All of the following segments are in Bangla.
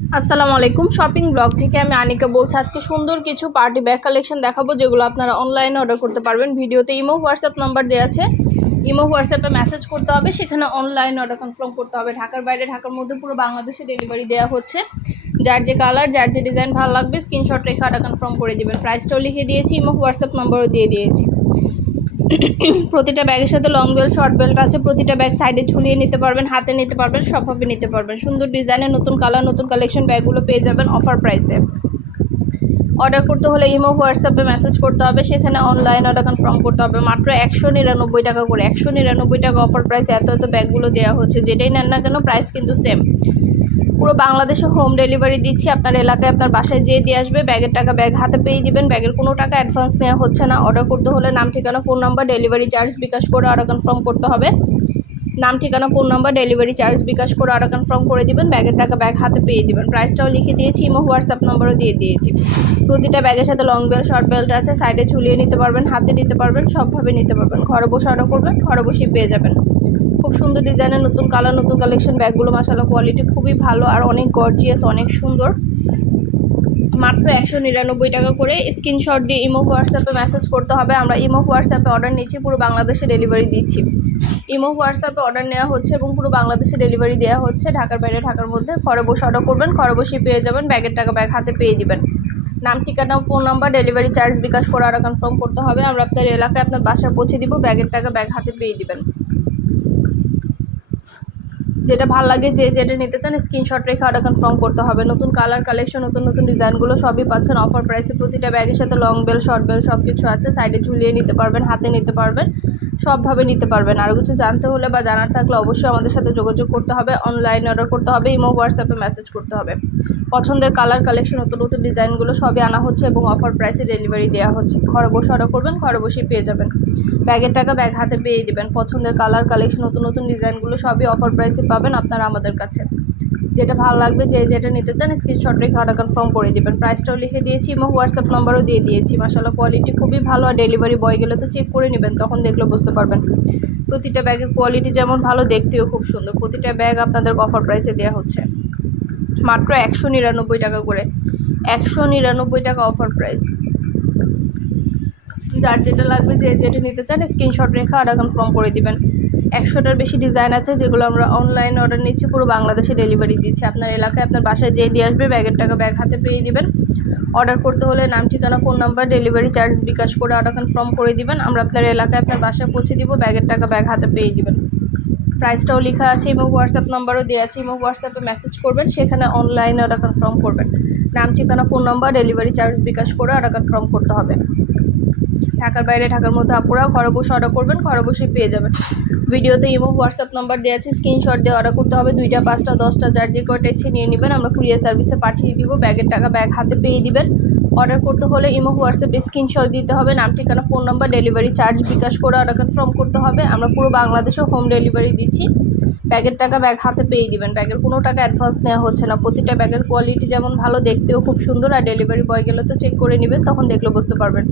আসসালামু আলাইকুম। শপিং ব্লগ থেকে আমি আনিকা বলছি। আজকে সুন্দর কিছু পার্টি ব্যাগ কালেকশন দেখাবো, যেগুলো আপনারা অনলাইনে অর্ডার করতে পারবেন। ভিডিওতে ইমো হোয়াটসঅ্যাপ নাম্বার দেওয়া আছে, ইমো হোয়াটসঅ্যাপে মেসেজ করতে হবে, সেখানে অনলাইন অর্ডার কনফার্ম করতে হবে। ঢাকার বাইরে, ঢাকার মধ্যে পুরো বাংলাদেশে ডেলিভারি দেওয়া হচ্ছে। যার যে কালার, যার যে ডিজাইন ভালো লাগবে স্ক্রিনশট রেখে অর্ডার কনফার্ম করে দিবেন। প্রাইসটাও লিখে দিয়েছি, ইমো হোয়াটসঅ্যাপ নাম্বারও দিয়ে দিয়েছি। প্রতিটা ব্যাগের সাথে লং বেল্ট, শর্ট বেল্ট আছে। প্রতিটা ব্যাগ সাইডে ঝুলিয়ে নিতে পারবেন, হাতে নিতে পারবেন, সবভাবে নিতে পারবেন। সুন্দর ডিজাইনের নতুন কালার, নতুন কালেকশন ব্যাগগুলো পেয়ে যাবেন অফার প্রাইসে। অর্ডার করতে হলে ইমো হোয়াটসঅ্যাপে মেসেজ করতে হবে, সেখানে অনলাইন অর্ডার কনফার্ম করতে হবে। মাত্র 199 টাকা করে, 199 টাকা অফার প্রাইসে এত ব্যাগগুলো দেওয়া হচ্ছে। যেটাই নেন না কেন প্রাইস কিন্তু সেম। পুরো বাংলাদেশে হোম ডেলিভারি দিচ্ছি। আপনার এলাকায় আপনার বাসায় যেয়ে দিয়ে আসবে। ব্যাগের টাকা ব্যাগ হাতে পেয়ে দিবেন। ব্যাগের কোনো টাকা অ্যাডভান্স নেওয়া হচ্ছে না। অর্ডার করতে হলে নাম, ঠিকানা, ফোন নাম্বার, ডেলিভারি চার্জ বিকাশ করে অর্ডার কনফার্ম করতে হবে। নাম, ঠিকানা, ফোন নাম্বার, ডেলিভারি চার্জ বিকাশ করে অর্ডার কনফার্ম করে দিবেন। ব্যাগের টাকা ব্যাগ হাতে পেয়ে দিবেন। প্রাইসটাও লিখে দিয়েছি, ইমো হোয়াটসঅ্যাপ নাম্বারও দিয়ে দিয়েছি। প্রতিটা ব্যাগের সাথে লং বেল্ট, শর্ট বেল্ট আছে। সাইডে ঝুলিয়ে নিতে পারবেন, হাতে নিতে পারবেন, সবভাবে নিতে পারবেন। ঘরে বসে অর্ডার করবেন, ঘরে বসেই পেয়ে যাবেন। খুব সুন্দর ডিজাইনের নতুন কালার, নতুন কালেকশন ব্যাগগুলো মাশাআল্লাহ কোয়ালিটি খুবই ভালো আর অনেক গর্জিয়াস, অনেক সুন্দর। মাত্র 199 টাকা করে। স্ক্রিনশট দিয়ে ইমো হোয়াটসঅ্যাপে মেসেজ করতে হবে। আমরা ইমো হোয়াটসঅ্যাপে অর্ডার নিচ্ছি, পুরো বাংলাদেশে ডেলিভারি দিচ্ছি। ইমো হোয়াটসঅ্যাপে অর্ডার নেওয়া হচ্ছে এবং পুরো বাংলাদেশে ডেলিভারি দেওয়া হচ্ছে। ঢাকার বাইরে, ঢাকার মধ্যে। ঘরে বসে অর্ডার করবেন, ঘরে বসেই পেয়ে যাবেন। ব্যাগের টাকা ব্যাগ হাতে পেয়ে দিবেন। নাম, ঠিকানা, ফোন নাম্বার, ডেলিভারি চার্জ বিকাশ করে অর্ডার কনফার্ম করতে হবে। আমরা আপনার এলাকায় আপনার বাসায় পৌঁছে দিব। ব্যাগের টাকা ব্যাগ হাতে পেয়ে দিবেন। যেটা ভালো লাগে, যে যেটা নিতে চান স্ক্রিনশট রেখে অর্ডার কনফার্ম করতে হবে। নতুন কালার কালেকশন, নতুন নতুন ডিজাইনগুলো সবই পাচ্ছেন অফার প্রাইসে। প্রতিটা ব্যাগের সাথে লং বেল, শর্ট বেল সব কিছু আছে। সাইডে ঝুলিয়ে নিতে পারবেন, হাতে নিতে পারবেন, সবভাবে নিতে পারবেন। আরও কিছু জানতে হলে বা জানার থাকলে অবশ্যই আমাদের সাথে যোগাযোগ করতে হবে। অনলাইনে অর্ডার করতে হবে, ইমো হোয়াটসঅ্যাপে মেসেজ করতে হবে। পছন্দের কালার কালেকশন, নতুন নতুন ডিজাইনগুলো সবই আনা হচ্ছে এবং অফার প্রাইসে ডেলিভারি দেওয়া হচ্ছে। ঘরে বসে অর্ডার করবেন, ঘরে বসেই পেয়ে যাবেন। ব্যাগের টাকা ব্যাগ হাতে পেয়ে দিবেন। পছন্দের কালার কালেকশন, নতুন নতুন ডিজাইনগুলো সবই অফার প্রাইসে পাবেন আপনারা আমাদের কাছে। যেটা ভালো লাগবে, যে যেটা নিতে চান স্ক্রিনশট রেখে অর্ডার কনফার্ম করে দিবেন। প্রাইসটাও লিখে দিয়েছি, ইমো হোয়াটসঅ্যাপ নাম্বারও দিয়ে দিয়েছি। মাশাআল্লাহ কোয়ালিটি খুবই ভালো আর ডেলিভারি বয় গেলে তো চেক করে নেবেন, তখন দেখলে বুঝতে পারবেন। প্রতিটা ব্যাগের কোয়ালিটি যেমন ভালো, দেখতেও খুব সুন্দর। প্রতিটা ব্যাগ আপনাদের অফার প্রাইসে দেওয়া হচ্ছে মাত্র 199 টাকা করে। 199 টাকা অফার প্রাইস। যার যেটা লাগবে, যে যেটা নিতে চান স্ক্রিনশট রেখে অর্ডার কনফার্ম করে দিবেন। 100টার বেশি ডিজাইন আছে, যেগুলো আমরা অনলাইনে অর্ডার নিচ্ছি, পুরো বাংলাদেশে ডেলিভারি দিচ্ছি। আপনার এলাকায় আপনার বাসায় যেয়ে দিয়ে আসবে। ব্যাগের টাকা ব্যাগ হাতে পেয়ে দিবেন। অর্ডার করতে হলে নাম, ঠিকানা, ফোন নাম্বার, ডেলিভারি চার্জ বিকাশ করে অর্ডার কনফার্ম করে দিবেন। আমরা আপনার এলাকায় আপনার বাসায় পৌঁছে দিব। ব্যাগের টাকা ব্যাগ হাতে পেয়ে দিবেন। প্রাইসটাও লেখা আছে, ইমো হোয়াটসঅ্যাপ নাম্বারও দেওয়া আছে। ইমো হোয়াটসঅ্যাপে মেসেজ করবেন, সেখানে অনলাইনে অর্ডার কনফার্ম করবেন। নাম, ঠিকানা, ফোন নাম্বার, ডেলিভারি চার্জ বিকাশ করে অর্ডার কনফার্ম করতে হবে। ঢাকার বাইরে, ঢাকার মধ্যে আপুরাও ঘরে বসে অর্ডার করবেন, ঘরে বসে পেয়ে যাবেন। ভিডিওতে ইমো হোয়াটসঅ্যাপ নাম্বার দেওয়া আছে, স্ক্রিনশট দিয়ে অর্ডার করতে হবে। 2টা, 5টা, 10টা যার যে কয়টা ইচ্ছে নিয়ে নেবেন, আমরা কুরিয়ার সার্ভিসে পাঠিয়ে দিব। ব্যাগের টাকা ব্যাগ হাতে পেয়ে দিবেন। অর্ডার করতে হলে ইমো হোয়াটসঅ্যাপে স্ক্রিনশট দিতে হবে, নাম, ঠিকানা, ফোন নাম্বার, ডেলিভারি চার্জ বিকাশ করে অর্ডার কনফার্ম করতে হবে। আমরা পুরো বাংলাদেশে হোম ডেলিভারি দিচ্ছি। ব্যাগের টাকা ব্যাগ হাতে পেয়ে দিবেন। ব্যাগের কোনো টাকা অ্যাডভান্স নেওয়া হচ্ছে না। প্রতিটা ব্যাগের কোয়ালিটি যেমন ভালো, দেখতেও খুব সুন্দর আর ডেলিভারি বয় গেলে তো চেক করে নেবেন, তখন দেখলে বুঝতে পারবেন।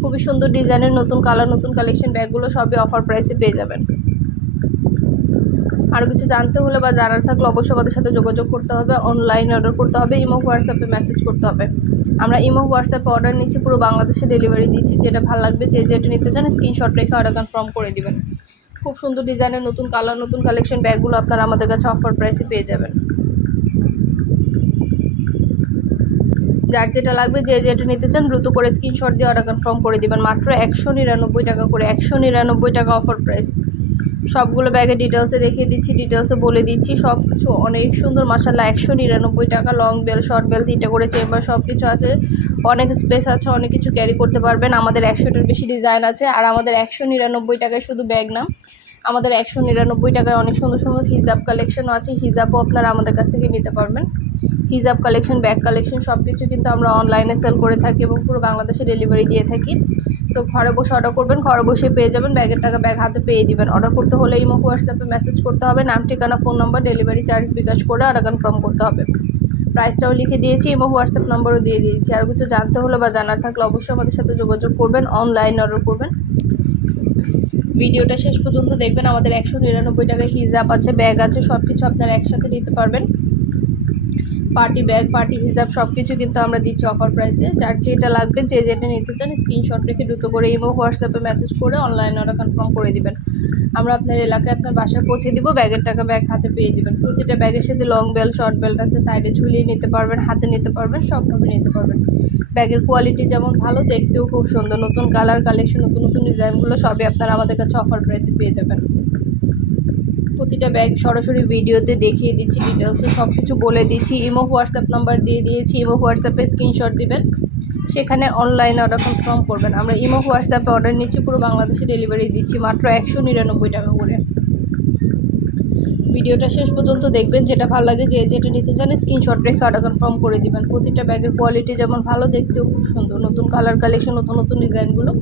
খুবই সুন্দর ডিজাইনের নতুন কালার, নতুন কালেকশন ব্যাগগুলো সবই অফার প্রাইসে পেয়ে যাবেন। আরও কিছু জানতে হলে বা জানার থাকলে অবশ্যই আমাদের সাথে যোগাযোগ করতে হবে। অনলাইনে অর্ডার করতে হবে, ইমো হোয়াটসঅ্যাপে মেসেজ করতে হবে। আমরা ইমো হোয়াটসঅ্যাপে অর্ডার নিচ্ছি, পুরো বাংলাদেশে ডেলিভারি দিচ্ছি। যেটা ভালো লাগবে, যে যেটা নিতে চান স্ক্রিনশট রেখে অর্ডার কনফার্ম করে দিবেন। খুব সুন্দর ডিজাইনের নতুন কালার, নতুন কালেকশন ব্যাগগুলো আপনারা আমাদের কাছে অফার প্রাইসে পেয়ে যাবেন। যার যেটা লাগবে, যে যেটা নিতে চান দ্রুত করে স্ক্রিনশট দিয়ে অর্ডার কনফার্ম করে দিবেন। মাত্র 199 টাকা করে, 199 টাকা অফার প্রাইস। সবগুলো ব্যাগের ডিটেলসে দেখিয়ে দিচ্ছি, ডিটেলসে বলে দিচ্ছি। সব কিছু অনেক সুন্দর মাশাআল্লাহ। 199 টাকা। লং বেল, শর্ট বেল, 3টে করে চেম্বার সব কিছু আছে। অনেক স্পেস আছে, অনেক কিছু ক্যারি করতে পারবেন। আমাদের 100টার বেশি ডিজাইন আছে। আর আমাদের 199 টাকায় শুধু ব্যাগ না, আমাদের 199 টাকায় অনেক সুন্দর সুন্দর হিজাব কালেকশনও আছে। হিজাবও আপনারা আমাদের কাছ থেকে নিতে পারবেন। হিজাব কালেকশন, ব্যাগ কালেকশন সব কিছু কিন্তু আমরা অনলাইনে সেল করে থাকি এবং পুরো বাংলাদেশে ডেলিভারি দিয়ে থাকি। তো ঘরে বসে অর্ডার করবেন, ঘরে বসে পেয়ে যাবেন। ব্যাগের টাকা ব্যাগ হাতে পেয়ে দিবেন। অর্ডার করতে হলে ইমো হোয়াটসঅ্যাপে মেসেজ করতে হবে, নাম, ঠিকানা, ফোন নাম্বার, ডেলিভারি চার্জ বিকাশ করে অর্ডার কনফার্ম করতে হবে। প্রাইসটাও লিখে দিয়েছি, ইমো হোয়াটসঅ্যাপ নাম্বারও দিয়ে দিয়েছি। আর কিছু জানতে হলে বা জানার থাকলে অবশ্যই আমাদের সাথে যোগাযোগ করবেন, অনলাইন অর্ডার করবেন। ভিডিওটা শেষ পর্যন্ত দেখবেন। আমাদের 199 টাকায় হিজাব আছে, ব্যাগ আছে, সব কিছু আপনারা একসাথে নিতে পারবেন। পার্টি ব্যাগ, পার্টি হিজাব সব কিছু কিন্তু আমরা দিচ্ছি অফার প্রাইসে। যার যেটা লাগবে, যে যেটা নিতে চান স্ক্রিনশট রেখে দ্রুত করে ইমো হোয়াটসঅ্যাপে মেসেজ করে অনলাইনে অর্ডার কনফার্ম করে দিবেন। আমরা আপনার এলাকায় আপনার বাসায় পৌঁছে দিব, ব্যাগের টাকা ব্যাগ হাতে পেয়ে দিবেন। প্রতিটা ব্যাগের সাথে লং বেল্ট, শর্ট বেল্ট আছে, সাইডে ঝুলিয়ে নিতে পারবেন, হাতে নিতে পারবেন, সবভাবে নিতে পারবেন। ব্যাগের কোয়ালিটি যেমন ভালো, দেখতেও খুব সুন্দর। নতুন কালার কালেকশন, নতুন নতুন ডিজাইনগুলো সবই আপনারা আমাদের কাছে অফার প্রাইসে পেয়ে যাবেন। প্রতিটা ব্যাগ সরাসরি ভিডিওতে দেখিয়ে দিচ্ছি, ডিটেলসে সব কিছু বলে দিচ্ছি। ইমো হোয়াটসঅ্যাপ নাম্বার দিয়ে দিয়েছি, ইমো হোয়াটসঅ্যাপে স্ক্রিনশট দিবেন, সেখানে অনলাইনে অর্ডার কনফার্ম করবেন। আমরা ইমো হোয়াটসঅ্যাপে অর্ডার নিচ্ছি, পুরো বাংলাদেশে ডেলিভারি দিচ্ছি মাত্র 199 টাকা করে। ভিডিওটা শেষ পর্যন্ত দেখবেন, যেটা ভালো লাগে, যে যেটা নিতে চান স্ক্রিনশট রেখে অর্ডার কনফার্ম করে দিবেন। প্রতিটা ব্যাগের কোয়ালিটি যেমন ভালো, দেখতেও খুব সুন্দর। নতুন কালার কালেকশন, নতুন নতুন ডিজাইনগুলো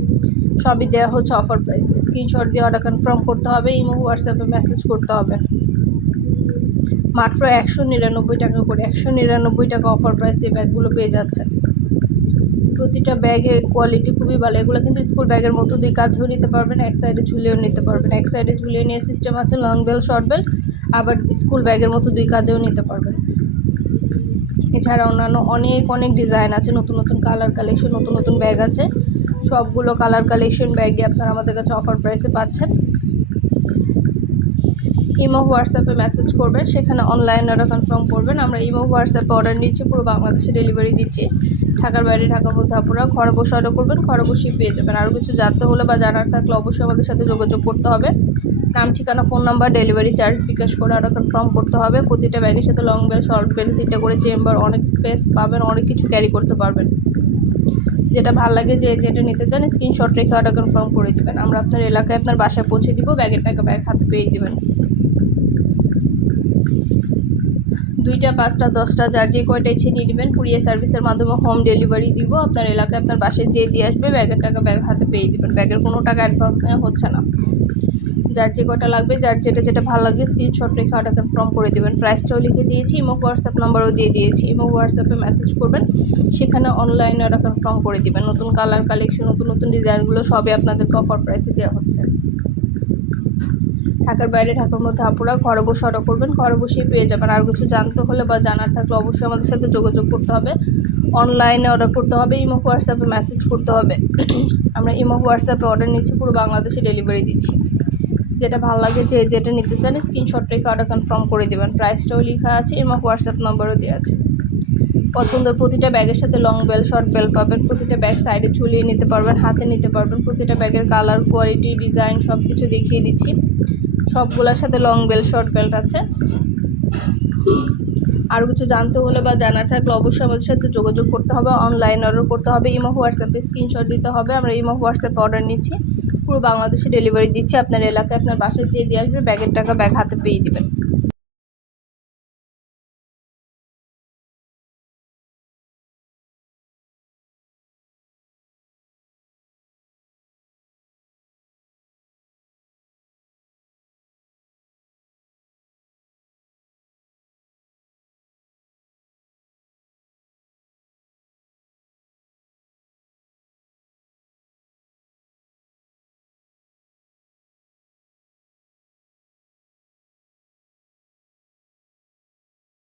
সবই দেওয়া হচ্ছে অফার প্রাইসে। স্ক্রিনশট দিয়ে অর্ডার কনফার্ম করতে হবে, ইমো হোয়াটসঅ্যাপে মেসেজ করতে হবে। মাত্র 199 টাকা করে, 199 টাকা অফার প্রাইসে এই ব্যাগগুলো পেয়ে যাচ্ছেন। প্রতিটা ব্যাগের কোয়ালিটি খুবই ভালো। এগুলো কিন্তু স্কুল ব্যাগের মতো দুই কাঁধেও নিতে পারবেন, এক সাইডে ঝুলিয়েও নিতে পারবেন। এক সাইডে ঝুলিয়ে নিয়ে সিস্টেম আছে, লং বেল্ট, শর্ট বেল্ট, আবার স্কুল ব্যাগের মতো দুই কাঁধেও নিতে পারবেন। এছাড়া অন্যান্য অনেক ডিজাইন আছে, নতুন নতুন কালার কালেকশন, নতুন নতুন ব্যাগ আছে। সবগুলো কালার কালেকশন ব্যাগই আপনারা আমাদের কাছে অফার প্রাইসে পাচ্ছেন। ইমো হোয়াটসঅ্যাপে মেসেজ করবেন, সেখানে অনলাইন অর্ডার কনফার্ম করবেন। আমরা ইমো হোয়াটসঅ্যাপে অর্ডার নিচ্ছি, পুরো বাংলাদেশে ডেলিভারি দিচ্ছি। ঢাকার বাইরে, ঢাকার মধ্যে আপনারা ঘরে বসে অর্ডার করবেন, ঘরে বসেই পেয়ে যাবেন। আরও কিছু জানতে হলে বা জানার থাকলে অবশ্যই আমাদের সাথে যোগাযোগ করতে হবে। নাম, ঠিকানা, ফোন নাম্বার, ডেলিভারি চার্জ বিকাশ করে অর্ডার কনফার্ম করতে হবে। প্রতিটা ব্যাগের সাথে লং বেল্ট, শর্ট বেল্ট, 3টে করে চেম্বার, অনেক স্পেস পাবেন, অনেক কিছু ক্যারি করতে পারবেন। যেটা ভালো লাগে, যে যেটা নিতে চান স্ক্রিনশট রেখে অর্ডার কনফার্ম করে দেবেন। আমরা আপনার এলাকায় আপনার বাসায় পৌঁছে দিব, ব্যাগের টাকা ব্যাগ হাতে পেয়ে দেবেন। 2টা, 5টা, 10টা, যার যে কয়টা ইচ্ছে নিয়ে নেবেন। কুরিয়ার সার্ভিসের মাধ্যমে হোম ডেলিভারি দিব। আপনার এলাকায় আপনার বাসায় যে দিয়ে আসবে, ব্যাগের টাকা ব্যাগ হাতে পেয়ে দেবেন। ব্যাগের কোনো টাকা অ্যাডভান্স নেওয়া হচ্ছে না। যার যে কয়টা লাগবে, যার যেটা ভালো লাগে স্ক্রিনশট রেখে অর্ডার কনফার্ম করে দেবেন। প্রাইসটাও লিখে দিয়েছি, ইমো হোয়াটসঅ্যাপ নাম্বারও দিয়ে দিয়েছি। ইমো হোয়াটসঅ্যাপে মেসেজ করবেন, সেখানে অনলাইনে অর্ডার কনফার্ম করে দেবেন। নতুন কালার কালেকশন, নতুন নতুন ডিজাইনগুলো সবই আপনাদেরকে অফার প্রাইসে দেওয়া হচ্ছে। ঢাকার বাইরে, ঢাকার মধ্যে আপনারা ঘরে বসে অর্ডার করবেন, ঘরে বসেই পেয়ে যাবেন। আর কিছু জানতে হলে বা জানার থাকলে অবশ্যই আমাদের সাথে যোগাযোগ করতে হবে, অনলাইনে অর্ডার করতে হবে, ইমো হোয়াটসঅ্যাপে মেসেজ করতে হবে। আমরা ইমো হোয়াটসঅ্যাপে অর্ডার নিচ্ছি, পুরো বাংলাদেশে ডেলিভারি দিচ্ছি। যেটা ভালো লাগে, যে যেটা নিতে চান স্ক্রিনশট রেখে অর্ডার কনফার্ম করে দেবেন। প্রাইসটাও লেখা আছে, ইমো হোয়াটসঅ্যাপ নাম্বারও দেওয়া আছে। পছন্দের প্রতিটা ব্যাগের সাথে লং বেল্ট, শর্ট বেল্ট পাবেন। প্রতিটা ব্যাগ সাইডে ঝুলিয়ে নিতে পারবেন, হাতে নিতে পারবেন। প্রতিটা ব্যাগের কালার, কোয়ালিটি, ডিজাইন সব কিছু দেখিয়ে দিচ্ছি। সবগুলোর সাথে লং বেল্ট, শর্ট বেল্ট আছে। আরও কিছু জানতে হলে বা জানার থাকলে অবশ্যই আমাদের সাথে যোগাযোগ করতে হবে, অনলাইন অর্ডার করতে হবে, ইমো হোয়াটসঅ্যাপে স্ক্রিনশট দিতে হবে। আমরা ইমো হোয়াটসঅ্যাপে অর্ডার নিচ্ছি, পুরো বাংলাদেশে ডেলিভারি দিচ্ছি। আপনার এলাকায় আপনার বাসায় যেয়ে দিয়ে আসবে, ব্যাগের টাকা ব্যাগ হাতে পেয়ে দেবেন।